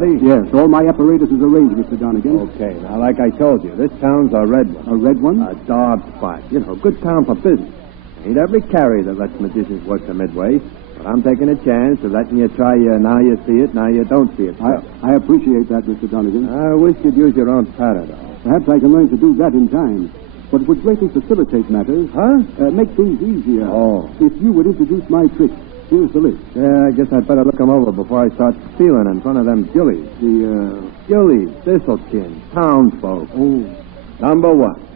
Hardy? Yes, all my apparatus is arranged, Mr. Donegan. Okay, now, like I told you, this town's a red one. A red one? A dog spot. You know, good town for business. Ain't every carry that lets magicians work the Midway. But I'm taking a chance of letting you try now you see it, now you don't see it. I appreciate that, Mr. Donegan. I wish you'd use your own pattern, though. Perhaps I can learn to do that in time. But it would greatly facilitate matters. Huh? Make things easier. Oh. If you would introduce my trick. Here's the list. Yeah, I guess I'd better look them over before I start stealing in front of them gillies. Gillies, thistlekins, townsfolk. Oh. Number 1.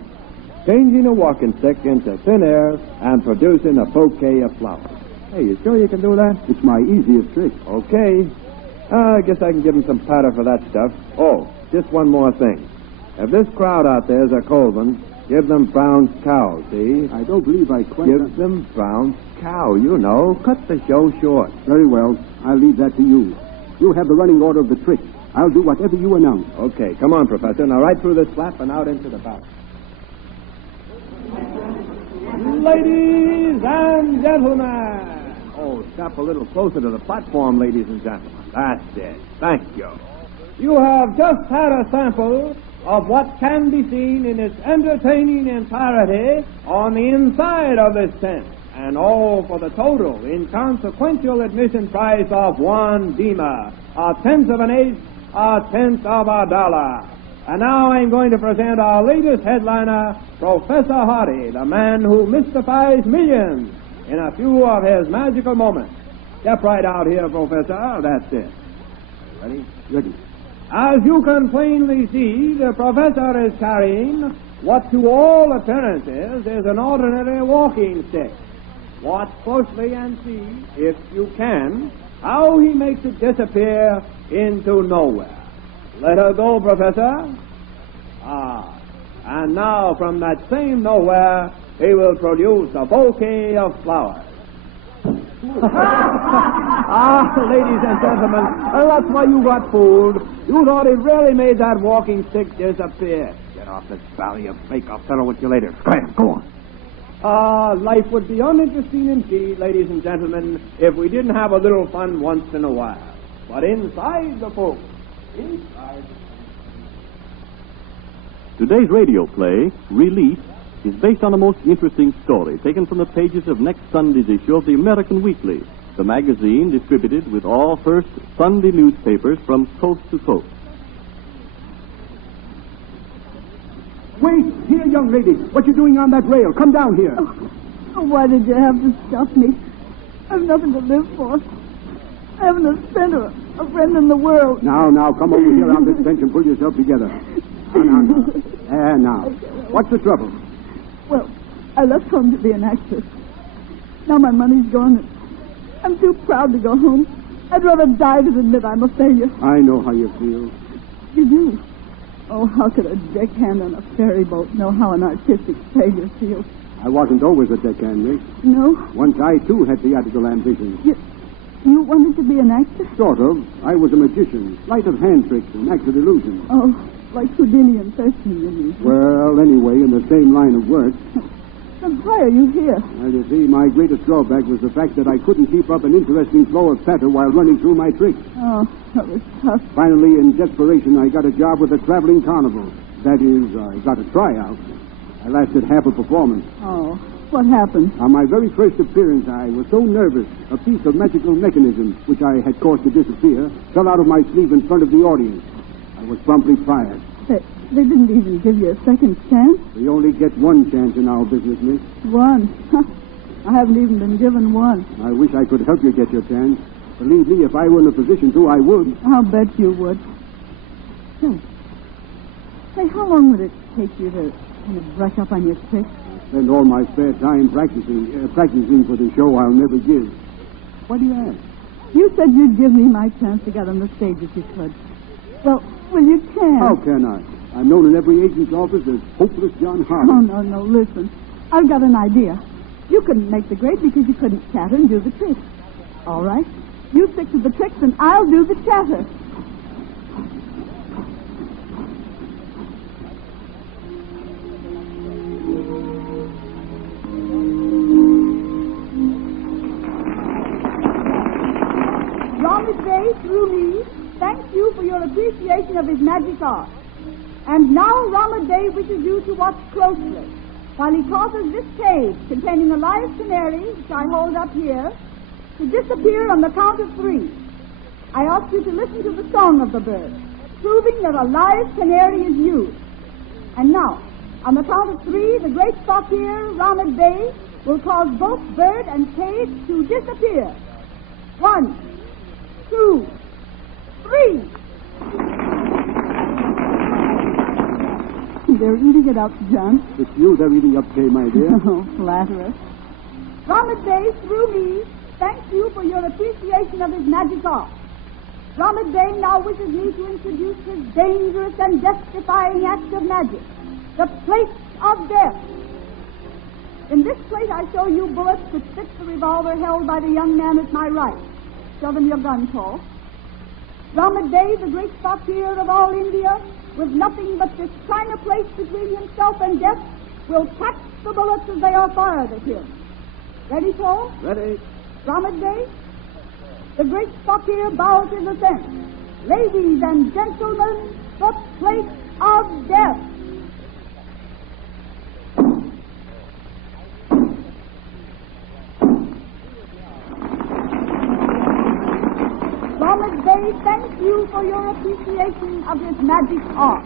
Changing a walking stick into thin air and producing a bouquet of flowers. Hey, you sure you can do that? It's my easiest trick. Okay. I guess I can give him some patter for that stuff. Oh, just one more thing. If this crowd out there's a cold one, give them Brown's cow, see? I don't believe I quite... Give them Brown's cow, you know. Cut the show short. Very well. I'll leave that to you. You have the running order of the trick. I'll do whatever you announce. Okay, come on, Professor. Now right through this flap and out into the back. Ladies and gentlemen. Oh, step a little closer to the platform, ladies and gentlemen. That's it. Thank you. You have just had a sample of what can be seen in its entertaining entirety on the inside of this tent, and all for the total inconsequential admission price of $1 dima, a tenth of an eighth, a tenth of a dollar. And now I'm going to present our latest headliner, Professor Hardy, the man who mystifies millions in a few of his magical moments. Step right out here, Professor. That's it. Ready? Ready. As you can plainly see, the professor is carrying what to all appearances is an ordinary walking stick. Watch closely and see, if you can, how he makes it disappear into nowhere. Let her go, Professor. And now from that same nowhere, he will produce a bouquet of flowers. Ladies and gentlemen, that's why you got fooled. You thought he really made that walking stick disappear. Get off this valley, you fake. I'll settle with you later. Scram, go on. Life would be uninteresting indeed, ladies and gentlemen, if we didn't have a little fun once in a while. But inside the book, Today's radio play, Relief, is based on a most interesting story taken from the pages of next Sunday's issue of the American Weekly, the magazine distributed with all Hearst Sunday newspapers from coast to coast. Wait! Here, young lady. What you doing on that rail? Come down here. Oh, why did you have to stop me? I've nothing to live for. I haven't a cent or a friend in the world. Now, come over here on this bench and pull yourself together. Now. There, now. What's the trouble? Well, I left home to be an actress. Now my money's gone, and I'm too proud to go home. I'd rather die than admit I'm a failure. I know how you feel. You do? Oh, how could a deckhand on a ferry boat know how an artistic failure feels? I wasn't always a deckhand, Miss. No? Once I, too, had theatrical ambitions. You wanted to be an actor? Sort of. I was a magician, sleight of hand tricks and acted illusions. Oh, like Houdini and Thurston, you mean? Well, anyway, in the same line of work. Then why are you here? Well, you see, my greatest drawback was the fact that I couldn't keep up an interesting flow of patter while running through my tricks. Oh, that was tough. Finally, in desperation, I got a job with a traveling carnival. That is, I got a tryout. I lasted half a performance. Oh, what happened? On my very first appearance, I was so nervous, a piece of magical mechanism, which I had caused to disappear, fell out of my sleeve in front of the audience. I was promptly fired. They didn't even give you a second chance? We only get one chance in our business, Miss. One? I haven't even been given one. I wish I could help you get your chance. Believe me, if I were in a position to, I would. I'll bet you would. Say, how long would it take you to kind of brush up on your tricks? I spend all my spare time practicing for the show I'll never give. Why do you ask? You said you'd give me my chance to get on the stage if you could. Well, you can. How can I? I'm known in every agent's office as Hopeless John Hardy. Oh, no, listen. I've got an idea. You couldn't make the grade because you couldn't chatter and do the tricks. All right? You stick to the tricks and I'll do the chatter. Through me, thank you for your appreciation of his magic art. And now Ramaday wishes you to watch closely while he causes this cage containing a live canary, which I hold up here, to disappear on the count of 3. I ask you to listen to the song of the bird, proving that a live canary is used. And now, on the count of 3, the great fakir, Ramaday, will cause both bird and cage to disappear. 1, 2, 3. They're eating it up, John. It's you they're eating up, Kay, my dear. Oh, flatterer. Ramaday, through me, thanks you for your appreciation of his magic art. Ramaday now wishes me to introduce his dangerous and death-defying act of magic, the plate of death. In this plate, I show you bullets which fit the revolver held by the young man at my right. Show them your gun, Paul. Ramaday, the great fakir of all India, with nothing but this china plate between himself and death, will catch the bullets as they are fired at him. Ready, Paul? Ready. Ramaday, the great fakir bows his assent. Ladies and gentlemen, the plate of death. Ramaday thanks you for your appreciation of his magic art.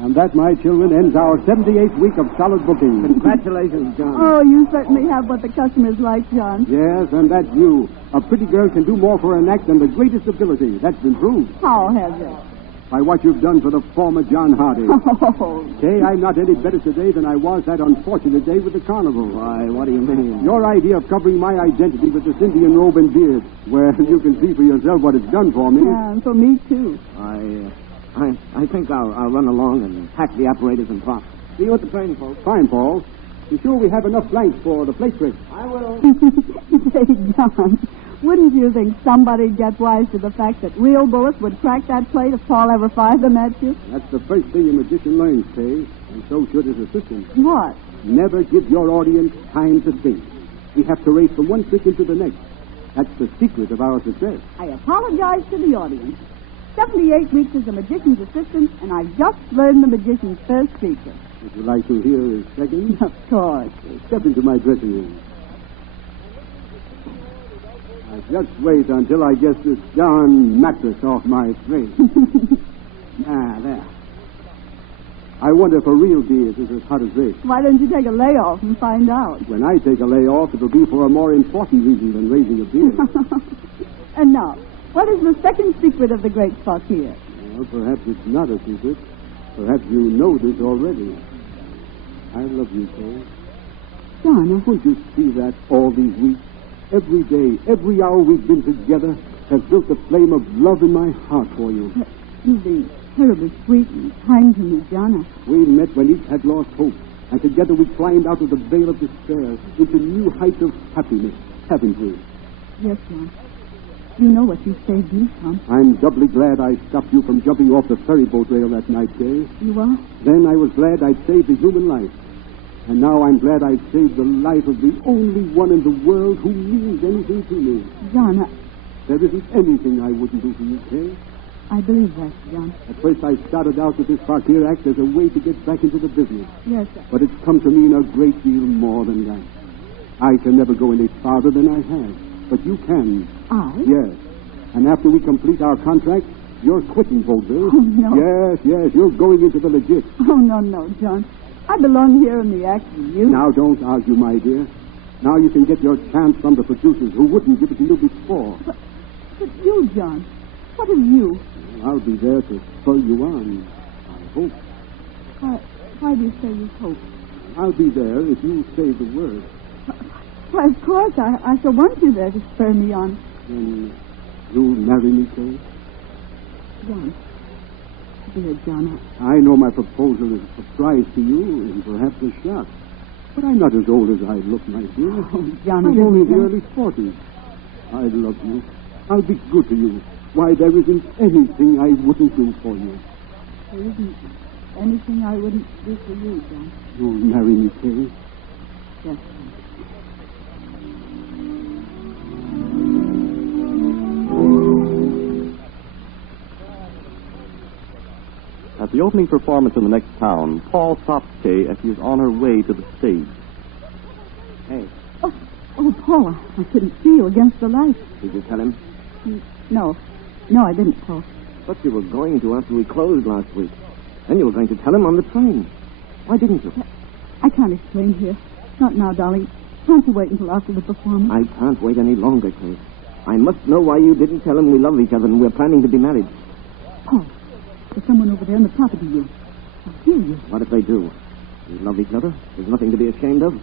And that, my children, ends our 78th week of solid booking. Congratulations, John. Oh, you certainly have what the customers like, John. Yes, and that's you. A pretty girl can do more for an act than the greatest ability. That's been proved How has it? by what you've done for the former John Hardy. Oh, Kay, I'm not any better today than I was that unfortunate day with the carnival. Why, what do you mean? Your idea of covering my identity with this Indian robe and beard, well, you can see for yourself what it's done for me. yeah, and for me, too. I think I'll run along and hack the apparatus and props. See you at the train, folks. Fine, Paul. You sure we have enough blanks for the plate trick? I will. Say, John, wouldn't you think somebody'd get wise to the fact that real bullets would crack that plate if Paul ever fired them at you? That's the first thing a magician learns, Kay, and so should his assistant. What? Never give your audience time to think. We have to race from one trick into the next. That's the secret of our success. I apologize to the audience. 78 weeks as a magician's assistant, and I've just learned the magician's first secret. Would you like to hear his second? Of course. Step into my dressing room. Just wait until I get this darn mattress off my face. There. I wonder if a real beard is as hot as this. Why don't you take a layoff and find out? When I take a layoff, it'll be for a more important reason than raising a beard. And now, what is the second secret of the great fakir? Well, perhaps it's not a secret. Perhaps you know this already. I love you, Kay. John, Couldn't you see that all these weeks? Every day, every hour we've been together has built a flame of love in my heart for you. you've been terribly sweet and kind to me, John. We met when each had lost hope, and together we climbed out of the veil of despair into new heights of happiness, haven't we? Yes, John. You know what you saved me from. I'm doubly glad I stopped you from jumping off the ferry boat rail that night, Kay. You are? Then I was glad I'd saved a human life. And now I'm glad I've saved the life of the only one in the world who means anything to me. John, There isn't anything I wouldn't do for you, Kay. I believe that, John. At first I started out with this fakir act as a way to get back into the business. Yes, sir. But it's come to mean a great deal more than that. I can never go any farther than I have. But you can. I? Yes. And after we complete our contract, you're quitting Vaudeville. Oh, no. Yes, you're going into the legit. Oh, no, John. I belong here in the act with you. Now, don't argue, my dear. Now you can get your chance from the producers who wouldn't give it to you before. But you, John, what of you? I'll be there to spur you on, I hope. Why do you say you hope? I'll be there if you say the word. Why, of course, I shall want you there to spur me on. Then you'll marry me, Kay? John. Dear John, I know my proposal is a surprise to you and perhaps a shock. But I'm not as old as I look, my dear. Oh, John, I'm it only in isn't the that. early 40s. I love you. I'll be good to you. Why, there isn't anything I wouldn't do for you. There isn't anything I wouldn't do for you, John. You'll marry me, Kay? Yes, John. the opening performance in the next town, Paul stops Kay as she is on her way to the stage. Hey, Oh, Paul, I couldn't see you against the light. did you tell him? No, I didn't, Paul. But you were going to after we closed last week. Then you were going to tell him on the train. Why didn't you? I can't explain here. Not now, darling. Can't you wait until after the performance? I can't wait any longer, Kay. I must know why you didn't tell him we love each other and we're planning to be married. Paul, there's someone over there in the property room. I hear you. What if they do? We love each other. There's nothing to be ashamed of.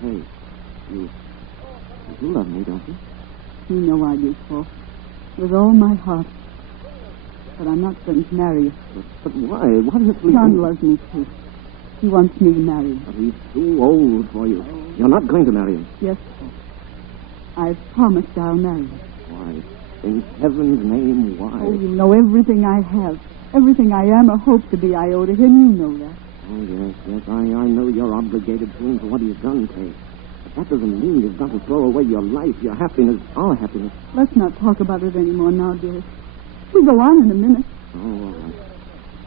Hey, you love me, don't you? You know I do, Paul. With all my heart. But I'm not going to marry you. But why? What if we... John loves me, too. He wants me to marry him. But he's too old for you. You're not going to marry him. Yes, Paul. I've promised I'll marry him. Why? In heaven's name, why? Oh, you know everything I have. Everything I am or hope to be, I owe to him. You know that. Oh, yes. I know you're obligated to him for what he's done, Kay. But that doesn't mean you've got to throw away your life, your happiness, our happiness. Let's not talk about it anymore now, dearest. We'll go on in a minute. Oh, all right.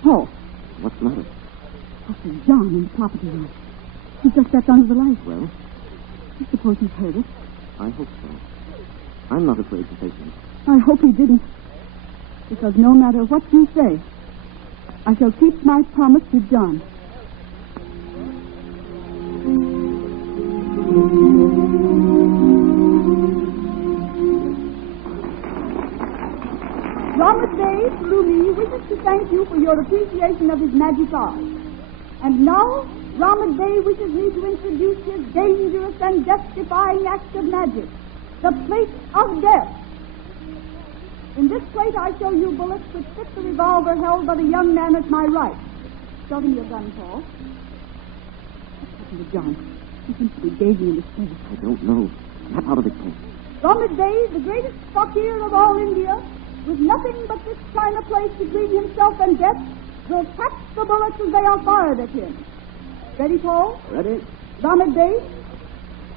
Paul. What's the matter? That's John in the property room. He just stepped under the light. Well, I suppose he's heard it. I hope so. I'm not afraid to face him. I hope he didn't. Because no matter what you say, I shall keep my promise to John. Robert Day, through me, wishes to thank you for your appreciation of his magic art. And now, Robert Day wishes me to introduce his dangerous and death-defying act of magic, the Plate of Death. In this plate, I show you bullets which fit the revolver held by the young man at my right. Show him your gun, Paul. What's happened to John? He seems to be gazing in his face. I don't know. Snap out of it, Kay. Robert Day, the greatest fakir of all India, with nothing but this china plate between himself and death, will catch the bullets as they are fired at him. Ready, Paul? Ready? Robert Day?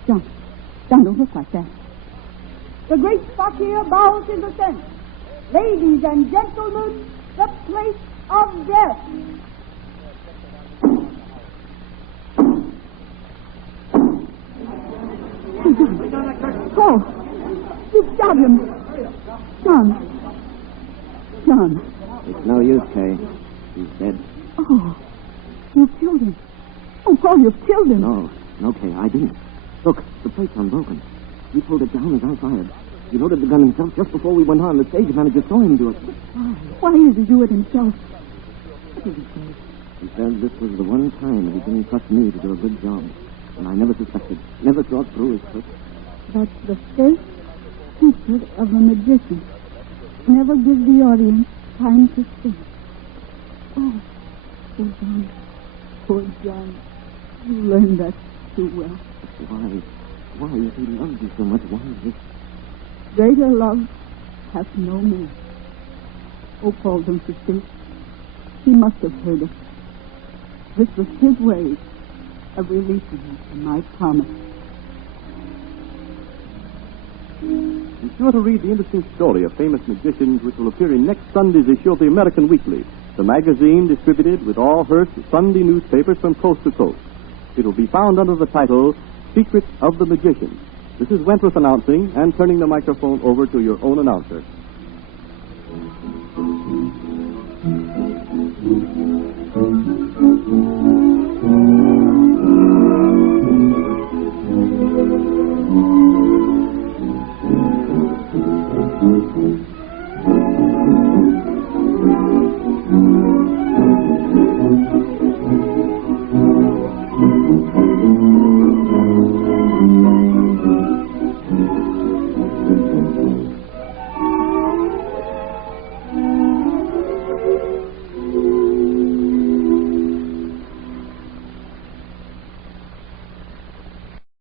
John, don't look like that. The great fakir bows his assent. Ladies and gentlemen, the Plate of Death. Paul, you shot him. John. It's no use, Kay. He's dead. Oh, you killed him. Oh, Paul, you killed him. No, Kay, I didn't. Look, the plate's unbroken. He pulled it down as I fired. He loaded the gun himself just before we went on. The stage manager saw him do it. Why did he do it himself? What did he say? He said this was the one time he didn't trust me to do a good job. And I never suspected, never thought through his trick. That's the first secret of a magician. Never give the audience time to think. Oh, poor John. Poor John. You learned that too well. Why, if he loved you so much, why is this? Greater love hath no man. Oh, Paul, don't you think? He must have heard it. This was his way of releasing me from my promise. Be sure to read the interesting story of famous magicians which will appear in next Sunday's issue of the American Weekly, the magazine distributed with all Hearst Sunday newspapers from coast to coast. It will be found under the title Secrets of the Magician. This is Wentworth announcing and turning the microphone over to your own announcer.